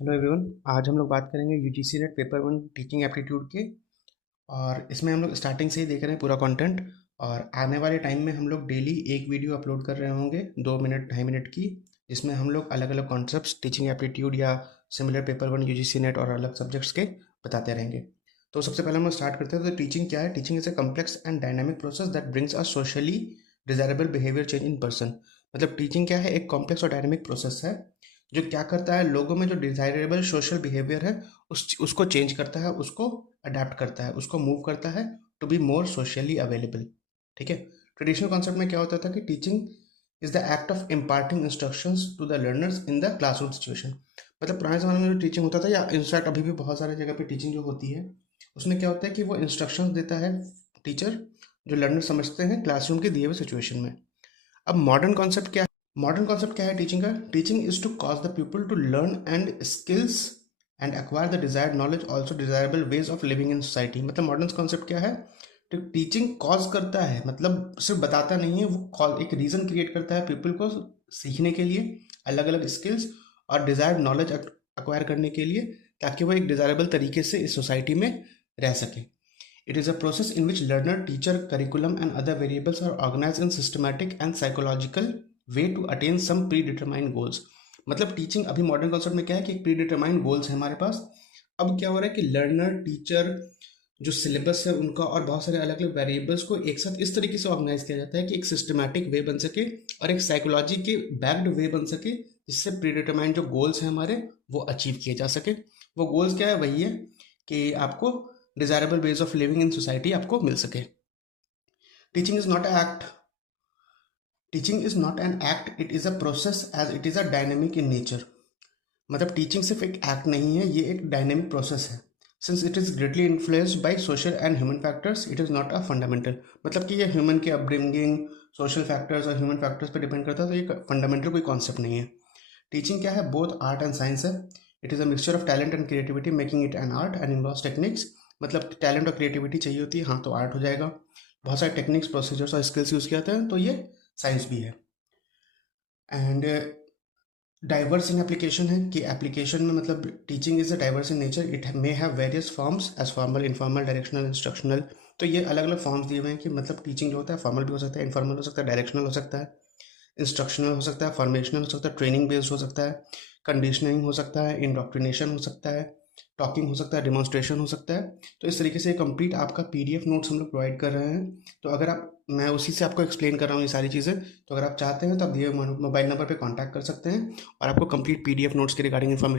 Hello everyone. आज हम लोग बात करेंगे UGC net paper one teaching aptitude के। और इसमें हम लोग स्टार्टिंग से ही देख रहे हैं पूरा कंटेंट। और आने वाले टाइम में हम लोग डेली एक वीडियो अपलोड कर रहे होंगे 2 मिनट 2.5 मिनट की, जिसमें हम लोग अलग अलग कॉन्सेप्ट्स टीचिंग एप्टीट्यूड या similar paper one UGC net और अलग सब्जेक्ट्स के बताते रहेंगे। तो सबसे पहले हम लोग स्टार्ट करते हैं। तो टीचिंग क्या है? Teaching is a complex and dynamic process that brings a socially desirable behaviour change in person. मतलब टीचिंग क्या है? एक कॉम्प्लेक्स और डायनामिक प्रोसेस है जो क्या करता है, लोगों में जो डिजायरेबल सोशल बिहेवियर है उसको चेंज करता है, उसको अडेप्ट करता है, उसको मूव करता है to be more socially available. ठीक है। ट्रेडिशनल कॉन्सेप्ट में क्या होता था कि teaching is the act of imparting instructions to the learners in the classroom situation. मतलब पुराने ज़माने में जो टीचिंग होता था, या इनफैक्ट अभी भी बहुत सारे जगह पे टीचिंग जो होती है, उसमें क्या होता है कि वो इंस्ट्रक्शंस देता है टीचर, जो लर्नर समझते हैं क्लासरूम के दिए हुए सिचुएशन में। अब मॉडर्न कॉन्सेप्ट क्या है टीचिंग का? Teaching is to cause the people to learn and skills and acquire the desired knowledge, also desirable ways of living in society. मतलब मॉडर्न कॉन्सेप्ट क्या है? तो टीचिंग कॉज करता है, मतलब सिर्फ बताता नहीं है, वो एक रीजन क्रिएट करता है पीपल को सीखने के लिए अलग अलग स्किल्स और डिजायर्ड नॉलेज एक्वायर करने के लिए, ताकि वो एक डिजायरेबल तरीके से इस सोसाइटी में रह सके। It is a process in which learner, teacher, curriculum and other variables are organized in systematic and psychological way to attain some predetermined goals। मतलब टीचिंग अभी मॉडर्न कॉन्सेप्ट में क्या है कि एक प्रीडिटरमाइंड गोल्स है हमारे पास। अब क्या हो रहा है कि लर्नर, टीचर, जो सिलेबस है उनका और बहुत सारे अलग अलग वेरिएबल्स को एक साथ इस तरीके से ऑर्गेनाइज किया जाता है कि एक सिस्टमैटिक वे बन सके और एक साइकोलॉजी के बैक्ड वे बन सके, जिससे प्रीडिटरमाइंड जो गोल्स हैं हमारे वो अचीव किए जा सके। वो गोल्स क्या है? वही है कि आपको desirable ways of living in society आपको मिल सके। Teaching is not a act teaching is not an act, it is a process as it is a dynamic in nature. मतलब टीचिंग सिर्फ एक एक्ट नहीं है, ये एक डायनेमिक प्रोसेस है। Since it is greatly influenced by social and human factors, it is not a fundamental. मतलब कि ये ह्यूमन के अपब्रिंगिंग, सोशल फैक्टर्स और ह्यूमन फैक्टर्स पर डिपेंड करता है, तो ये फंडामेंटल कोई कॉन्सेप्ट नहीं है। टीचिंग क्या है? बोथ आर्ट एंड साइंस है। It is a mixture of talent and creativity making it an art and involves techniques. मतलब टैलेंट और क्रिएटिविटी चाहिए होती है, हाँ तो आर्ट हो जाएगा। बहुत सारे टेक्निक्स, प्रोसीजर्स और स्किल्स यूज़ किए जाते हैं, तो ये साइंस भी है। एंड डाइवर्स इन एप्लीकेशन है कि एप्लीकेशन में मतलब teaching is a diverse in nature, it may have various forms as formal, informal, directional, instructional. तो ये अलग अलग फॉर्म्स दिए हुए हैं कि मतलब टीचिंग जो होता है फॉर्मल भी हो सकता है, इनफॉर्मल हो सकता है, डायरेक्शनल हो सकता है, इंस्ट्रक्शनल हो सकता है, फॉर्मेशनल हो सकता है, ट्रेनिंग बेस्ड हो सकता है, कंडीशनिंग हो सकता है, इंडोक्ट्रिनेशन हो सकता है, टॉकिंग हो सकता है, डिमॉन्स्ट्रेशन हो सकता है। तो इस तरीके से कंप्लीट आपका पीडीएफ नोट्स हम लोग प्रोवाइड कर रहे हैं। तो अगर आप मैं उसी से आपको एक्सप्लेन कर रहा हूँ ये सारी चीज़ें, तो अगर आप चाहते हैं तो आप दिए मोबाइल नंबर पर कॉन्टैक्ट कर सकते हैं और आपको कंप्लीट पीडीएफ नोट्स के रिगार्डिंग इन्फॉर्मेशन